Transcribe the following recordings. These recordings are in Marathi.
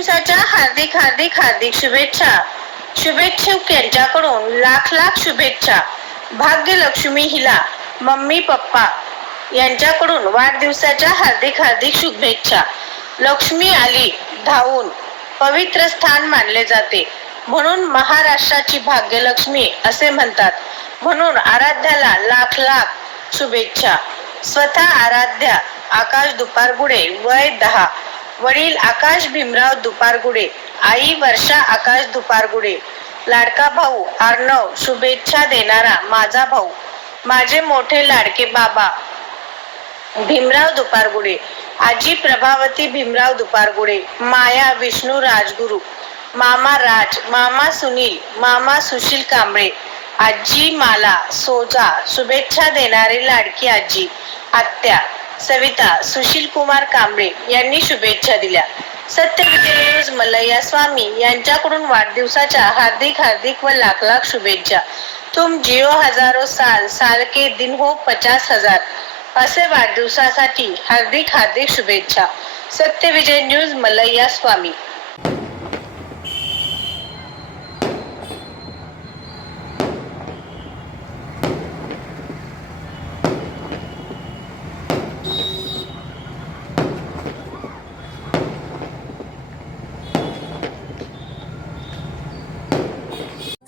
वाढदिवसाच्या हार्दिक हार्दिक हार्दिक शुभेच्छा. शुभेच्छुक यांच्याकडून लाख लाख शुभेच्छा. भाग्यलक्ष्मी हिला मम्मी पप्पा यांच्याकडून वाढदिवसाच्या हार्दिक हार्दिक शुभेच्छा. लक्ष्मी आली धावून पवित्र स्थान मानले जाते. म्हणून महाराष्ट्राची भाग्यलक्ष्मी असे म्हणतात. म्हणून आराध्याला लाख लाख शुभेच्छा. स्वतः आराध्या आकाश दुपारगुडे वय दहा. वडील आकाश भीमराव दुपारगुडे आई वर्षा आकाश दुपारगुडे. लाडका भाऊ अर्णव शुभेच्छा देणारा माझा भाऊ. माझे मोठे लाडके बाबा भीमराव दुपारगुडे. आजी प्रभावती भीमराव दुपारगुडे. माया विष्णू राजगुरू. मामा राज मामा सुनील मामा सुशील कांबळे. आजी माला सोजा शुभेच्छा देणारे लाडकी आजी आत्या. सविता सुशील कुमार कांबळे यांनी शुभेच्छा दिल्या. सत्यविजय न्यूज मल्लय्या स्वामी यांच्याकडून वाढदिवसाच्या हार्दिक हार्दिक व लाख लाख शुभेच्छा. तुम जिओ हजारो साल साल के दिन हो पचास हजार. असे वाढदिवसासाठी हार्दिक हार्दिक शुभेच्छा. सत्यविजय न्यूज मल्लय्या स्वामी.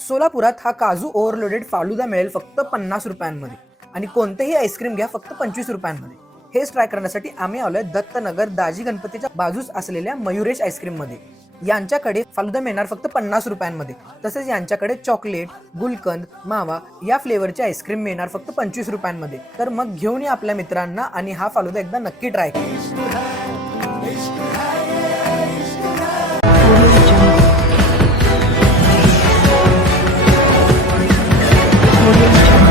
सोलापुरात हा काजू ओव्हरलोडेड फालुदा मिळेल फक्त पन्नास रुपयांमध्ये. आणि कोणतेही आईस्क्रीम घ्या फक्त पंचवीस रुपयांमध्ये. हेच ट्राय करण्यासाठी आम्ही आलोय दत्तनगर दाजी गणपतीच्या बाजूस असलेल्या मयुरेश आईस्क्रीममध्ये यांच्याकडे फालुदा मिळणार फक्त पन्नास रुपयांमध्ये. तसेच यांच्याकडे चॉकलेट गुलकंद मावा या फ्लेवरचे आईस्क्रीम मिळणार फक्त पंचवीस रुपयांमध्ये. तर मग घेऊन या आपल्या मित्रांना आणि हा फालुदा एकदा नक्की ट्राय करा. Audio